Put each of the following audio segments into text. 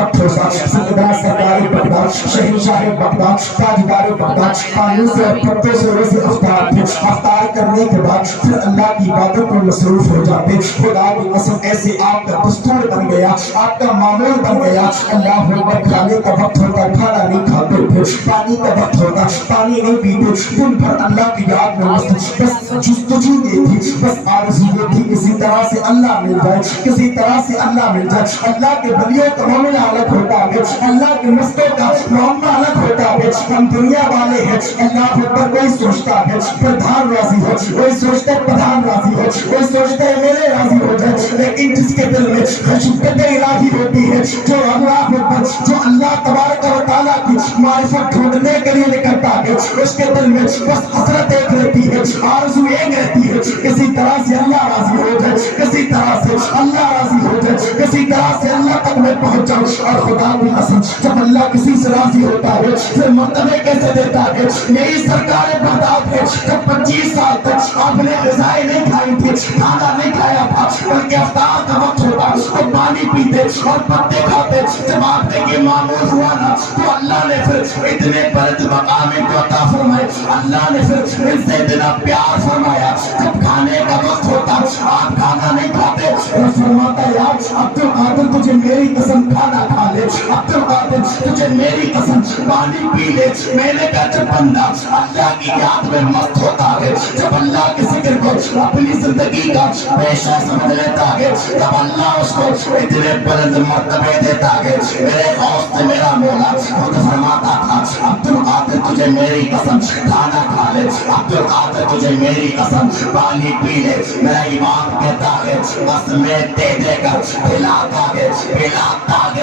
وقت ہوگا سیدنا سرکار بغداد شہنشاہ بغداد تاجدار بغداد پانی سے اور پتوں سے روز افطار تھے افطار کرنے کے بعد پھر اللہ کی عبادت میں مصروف ہو جاتے خدا کی قسم ایسے آپ کا دستور بن گیا آپ کا معمول بن گیا اللہ اکبر کھانے کا وقت ہوتا کھانا نہیں کھاتے تھے پانی کا وقت ہوتا پانی نہیں پیتے دن بھر اللہ کی یاد میں مست بس جستجو یہ تھی بس آرزو یہ تھی کسی طرح سے اللہ مل جائے کسی طرح سے اللہ مل جائے اللہ کے ولیوں کا معاملہ الگ ہوتا ہے اللہ کے مستوں کا معاملہ الگ ہوتا ہے ہم دنیا والے ہیں اللہ پر کوئی سوچتا ہے پردھان راضی ہو کوئی سوچتا ہے پردھان راضی ہو کوئی سوچتا ہے میرے راضی ہو جائے لیکن جس کے دل میں خشوعت الہی ہوتی ہے جو اللہ تبارک و تعالیٰ کی معرفت ڈھونڈنے کے لیے نکلتا ہے اس کے دل میں بس حسرت ایک رہتی ہے آرزو ایک رہتی ہے کسی طرح سے اللہ راضی ہو جائے کسی طرح سے اللہ راضی ہو جائے کسی طرح سے اللہ تک میں پہنچ جاؤں اور خدا کی قسم جب اللہ کسی سے راضی ہوتا ہے پھر مرتبے کیسے دیتا ہے یہی سرکار بغداد ہے جب 25 سال تک آپ نے غذائیں نہیں کھائی تھی کھانا نہیں کھایا تھا بلکہ افطار کا وقت ہوتا تو پانی پیتے اور پتے کھاتے جب آپ نے یہ معمول ہوا نا تو اللہ نے پھر اتنے بلند مقام کو عطا فرمائے اللہ نے پھر ان سے اتنا پیار فرمایا جب کھانے کا وقت ہوتا آپ کھانا نہیں کھاتے اور فرماتا یار عبدالقادر تجھے میری قسم کھانا کھا لے عبدالقادر تجھے میری قسم پانی پی لے میں نے کہا جب بندہ اللہ کی یاد میں مست ہوتا ہے جب اللہ کے ذکر کو اپنی زندگی کا پیشہ سمجھ لیتا ہے تب اللہ اس کو اتنے بلند مرتبے دیتا ہے میرے غوث سے میرا مولا خود فرماتا تھا عبدالقادر تجھے میری قسم کھانا کھا لے عبدالقادر تجھے میری قسم پانی پی لے میرا ایمان کہتا ہے بس میں دے دے کر پلاتا ہے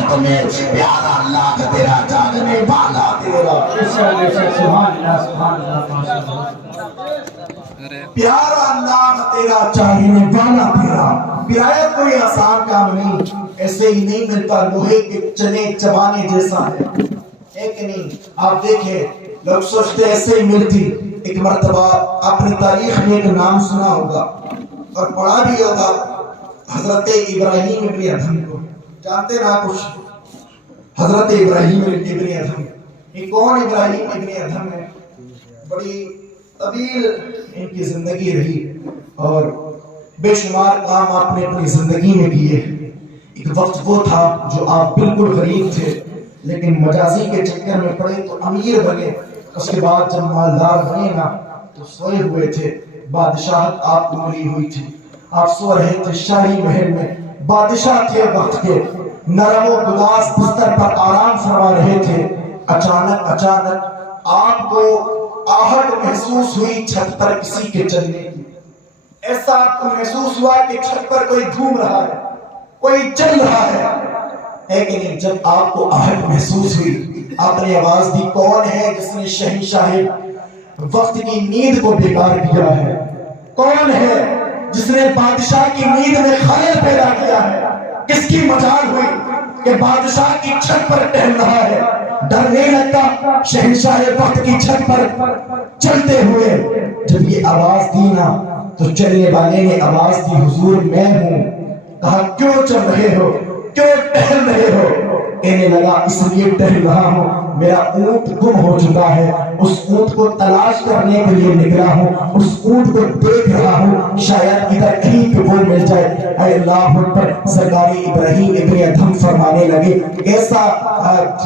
تمہیں پیارا اللہ کا تیرا جاننے والا تیرا پیارا اللہ تیرا چاہنے والا تیرا برایت کوئی آسان کام نہیں ایسے ہی نہیں ملتا لوہے کے چنے چبانے جیسا ہے کہ نہیں آپ دیکھیں لوگ سوچتے ایسے ہی ملتی ایک مرتبہ اپنی تاریخ میں ایک نام سنا ہوگا اور پڑھا بھی ہوگا حضرت ابراہیم ابن ادھم کو جانتے نا کچھ حضرت ابراہیم ابن ادھم یہ کون ابراہیم ابن ادھم ہے بڑی طویل ان کی زندگی رہی اور بے شمار کام آپ نے اپنی زندگی میں کیے ایک وقت وہ تھا جو آپ بالکل غریب تھے لیکن مجازی کے چکر میں پڑے تو امیر بنے اس کے بعد جب مالدار بنے نا تو سوئے ہوئے تھے بادشاہت آپ کو ملی ہوئی تھی آپ سو رہے تھے شاہی محل میں بادشاہ تھے وقت کے نرم و گداس بستر پر آرام فرما رہے تھے اچانک آپ کو آہٹ محسوس ہوئی چھت پر کسی کے چلنے کی ایسا آپ کو محسوس ہوا کہ چھت پر کوئی گھوم رہا ہے کوئی چل رہا ہے کہ نہیں جب آپ کو آہٹ محسوس ہوئی آپ نے آواز دی کون ہے جس نے شہنشاہ وقت کی نیند کو بیکار کیا ہے کون ہے جس نے بادشاہ کی نیند میں خلل پیدا کیا ہے کس کی مجال ہوئی کہ بادشاہ کی چھت پر ٹہل رہا ہے ڈر نہیں لگتا شہنشاہ وقت کی چھت پر چلتے ہوئے جب یہ آواز دی نا تو چلنے والے نے آواز دی حضور میں ہوں کہا کیوں چل رہے ہو کیوں ٹہل رہے ہو کہنے لگا اس لیے ٹہل رہا ہوں میرا اونٹ گم ہو چکا ہے اس اونٹ کو تلاش کرنے کے لیے نکلا ہوں اس اونٹ کو دیکھ رہا ہوں شاید ادھر کہیں پہ وہ مل جائے اے اللہ اکبر سرکار ابراہیم ابن ادھم فرمانے لگے ایسا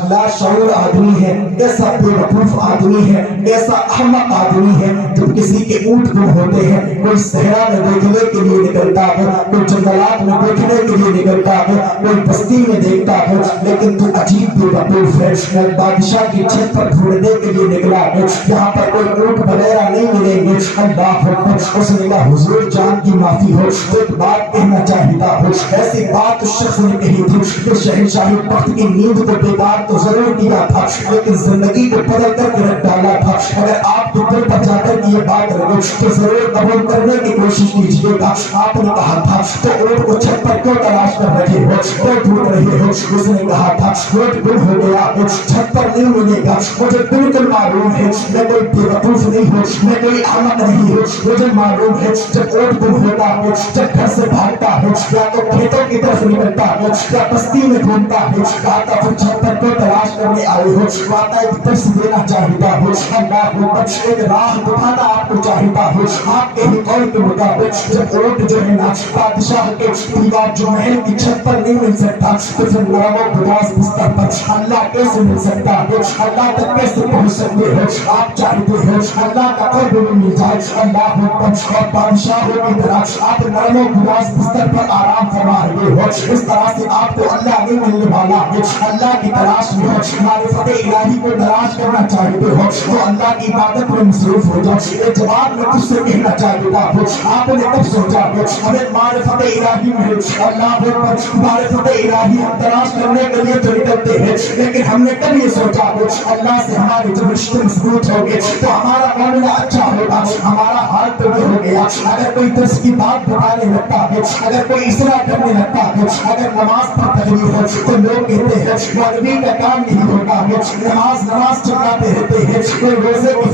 لا شعور آدمی ہے ایسا بے وقوف آدمی ہے ایسا احمق آدمی ہے جب کسی کے اونٹ گم ہوتے ہیں کوئی صحرا میں دیکھنے کے لیے نکلتا ہے کوئی جنگلات میں دیکھنے کے لیے نکلتا ہے کوئی بستی میں دیکھتا ہے لیکن تو عجیب بے وقوف ہے بادشاہ کی چھت پر ڈھونڈنے کے لیے نکلا ہے یہاں پر کوئی اونٹ وغیرہ نہیں ملیں گے اللہ اکبر اس نے کہا حضور جان کی معافی ہو ایک بات کہنا چاہتا ہوں ایسی بات اس شخص نے کہی تھی کہ شہنشاہی وقت کی نیند کو بیکار تو ضرور کیا تھا لیکن زندگی کو بدل کر کے رکھ ڈالا تھا اگر آپ کے دل پر جا کر یہ بات لگے تو ضرور قبول کرنے کی کوشش کیجیے گا آپ نے کہا تھا تو اونٹ کو چھت پر کیوں تلاش کر رہے ہو کیوں ڈھونڈ رہے ہو اس نے کہا تھا اونٹ گم ہو گیا چھت پر نہیں ملے گا مجھے بالکل معلوم معلوم ہے میں کوئی بیوقوف نہیں ہوں, میں کوئی احمق نہیں ہوں. مجھے معلوم ہے جب اونٹ گم ہوتا ہے, جب گھر سے بھاگتا ہے, یا تو کھیتوں کی طرف نکلتا ہے یا بستی میں گھومتا ہے, آتا پھر چھتر کو تلاش کرنے آئے ہو, آتا ایک درس دینا چاہتا ہو, اللہ کو ایک راہ دکھانا آپ کو چاہتا ہو. آپ کے ہی قول کے مطابق جب اونٹ جو ہے نا بادشاہ کے دیوار جو محل کی چھت پر نہیں مل سکتا تو پھر نرم و گداز بستر پر اللہ کیسے مل سکتا ہے, اللہ تک کیسے پہنچ سکتے ہو. آپ چاہتے ہو اللہ کا قرب بھی مل جائے, اللہ اور بادشاہوں کی طرح آپ نرم و گداز بستر پر آرام فرما رہے ہو. اس طرح سے آپ کو اللہ نہیں ملنے والا ہے, اللہ کی تلاش میں ہو, معرفت الہی کو تلاش کرنا چاہتے ہو تو اللہ کی عبادت میں مصروف ہو جاؤ. یہ جواب میں تجھ سے کہنا چاہتا ہوں, آپ نے کب سوچا ہمیں معرفت الہی میں اللہ پر معرفت الہی ہم تلاش کرنے کے لیے تو نکلتے ہیں, لیکن ہم نے کب یہ سوچا اللہ سے ہمارے جب رشتے مضبوط ہو گئے تو ہمارا معاملہ اچھا ہوگا, ہمارا حال تو یہ ہو گیا. اگر کوئی درس کی بات بتانے لگتا ہے, اگر کوئی اصلاح کرنے لگتا ہے, اگر نماز پر تقریر ہو تو لوگ کہتے ہیں مولوی کا کام نہیں ہوتا, نماز چلاتے رہتے ہیں, کوئی روزے کی